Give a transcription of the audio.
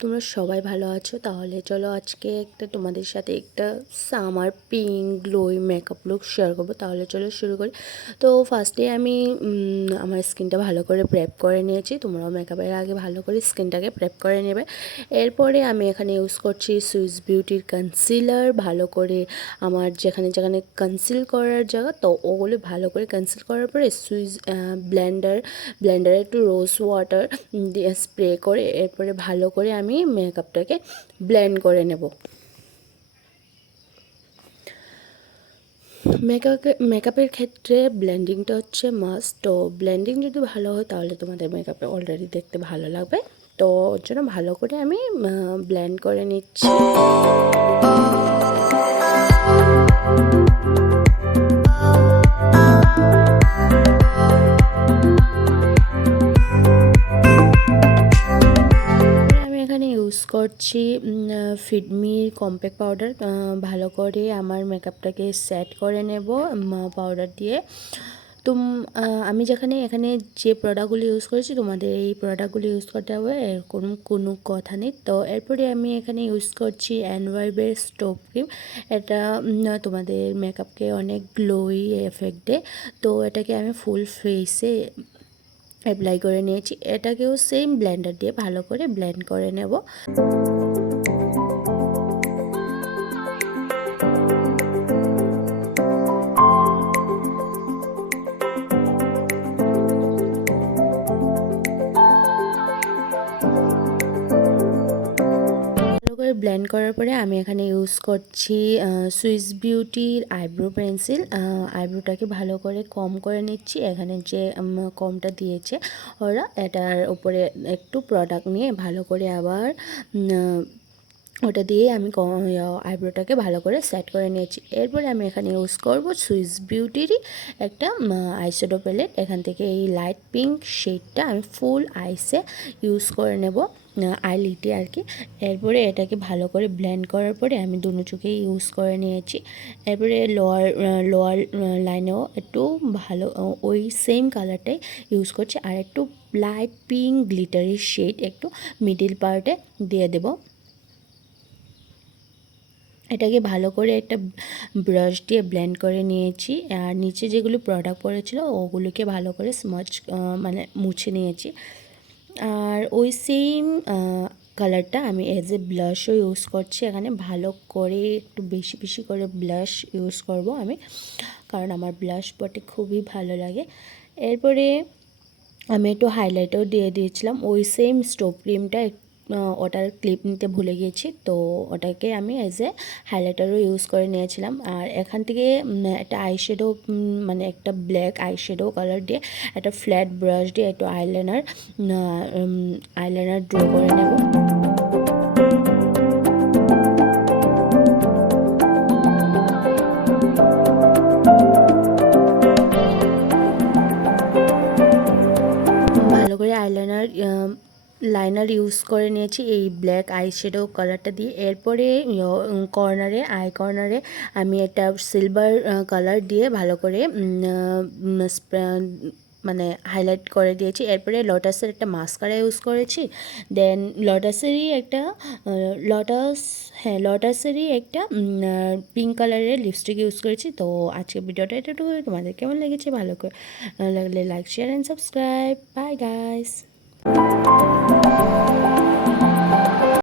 তোমরা সবাই ভালো আছো। তাহলে চলো আজকে তোমাদের সাথে একটা summer pink glowy makeup look share করবো। তাহলে চলো শুরু করি। তো ফার্স্টে আমি আমার স্কিনটা ভালো করে প্রেপ করে নিয়েছি। তোমরাও মেকআপের আগে ভালো করে স্কিনটাকে প্রেপ করে নেবে। এরপরে আমি এখানে ইউজ করছি সুইস বিউটির কনসিলার। ভালো করে আমার যেখানে যেখানে কনসিল করার জায়গা, তো ওগুলো ভালো করে কনসিল করার পরে সুইস ব্লেন্ডারে একটু রোজ ওয়াটার দিয়ে স্প্রে করে এরপরে ভালো করে আমি মেকআপটাকে ব্লেন্ড করে নেব। মেকআপের ক্ষেত্রে ব্লেন্ডিংটা হচ্ছে মাস্ট। তো ব্লেন্ডিং যদি ভালো হয় তাহলে তোমাদের মেকআপে অলরেডি দেখতে ভালো লাগবে। তো ওর জন্য ভালো করে আমি ব্লেন্ড করে নিচ্ছি। ইউজ করছি ফিটমির কম্প্যাক্ট পাউডার। ভালো করে আমার মেকআপটাকে সেট করে নেব পাউডার দিয়ে। তো আমি এখানে যে প্রোডাক্টগুলি ইউজ করেছি তোমাদের এই প্রোডাক্টগুলি ইউজ করতে হবে, এরকম কোনো কথা নেই। তো এরপরে আমি এখানে ইউজ করছি এনওয়াইবের স্টোভ ক্রিম। এটা তোমাদের মেকআপকে অনেক গ্লোই এফেক্ট দেয়। তো এটাকে আমি ফুল ফেসে অ্যাপ্লাই করে নিয়েছি। এটাকেও সেম ব্লেন্ডার দিয়ে ভালো করে ব্লেন্ড করে নেব। ব্লেন্ড করার পরে আমি এখানে ইউজ করছি সুইস বিউটির আইব্রো পেন্সিল। আইব্রোটাকে ভালো করে কম করে নিচ্ছি। এখানে যে কমটা দিয়েছে ওরা, এটার উপরে একটু প্রোডাক্ট নিয়ে ভালো করে আবার ওটা দিয়ে আমি আইব্রোটাকে ভালো করে সেট করে নিয়েছি। এরপরে আমি এখানে ইউজ করব সুইস বিউটিরই একটা আইশ্যাডো প্যালেট। এখান থেকে এই লাইট পিঙ্ক শেডটা আমি ফুল আইসে ইউজ করে নেব, আইলিটে আর কি। এরপরে এটাকে ভালো করে ব্লেন্ড করার পরে আমি দুনো চোখেই ইউজ করে নিয়েছি। এরপরে লোয়ার লাইনেও একটু ভালো ওই সেম কালারটাই ইউজ করছি। আর একটু লাইট পিঙ্ক গ্লিটারি শেড একটু মিডিল পার্টে দিয়ে দেবো। এটাকে ভালো করে একটা ব্রাশ দিয়ে ব্লেন্ড করে নিয়েছি। আর নিচে যেগুলো প্রোডাক্ট পড়েছিল ওগুলোকে ভালো করে স্মাচ মানে মুছে নিয়েছি। আর ওই সেম কালারটা আমি এজ এ ব্লাশও ইউজ করছি। এখানে ভালো করে একটু বেশি বেশি করে ব্লাশ ইউজ করব আমি, কারণ আমার ব্লাশ পটে খুবই ভালো লাগে। এরপরে আমি একটু হাইলাইটও দিয়ে দিয়েছিলাম ওই সেম স্টোভ ক্রিমটা। ওটার ক্লিপ নিতে ভুলে গিয়েছি, তো ওটাকে আমি এজ এ হাইলাইটারও ইউজ করে নিয়েছিলাম। আর এখান থেকে একটা আইশ্যাডো মানে একটা ব্ল্যাক আইশ্যাডো কালার দিয়ে একটা ফ্ল্যাট ব্রাশ দিয়ে একটু আইলাইনার ড্র করে নেব। ভালো করে লাইনার ইউজ করে নিয়েছি এই ব্ল্যাক আইশ্যাডো কালারটা দিয়ে। এরপরে আই কর্নারে আমি একটা সিলভার কালার দিয়ে ভালো করে মানে হাইলাইট করে দিয়েছি। এরপরে লোটাসের একটা মাস্কারা ইউজ করেছি। দেন লোটাসেরই একটা পিঙ্ক কালারের লিপস্টিক ইউজ করেছি। তো আজকের ভিডিওটা এতটুকু। তোমাদের কেমন লেগেছে? ভালো করে লাগলে like, share and subscribe. Bye guys.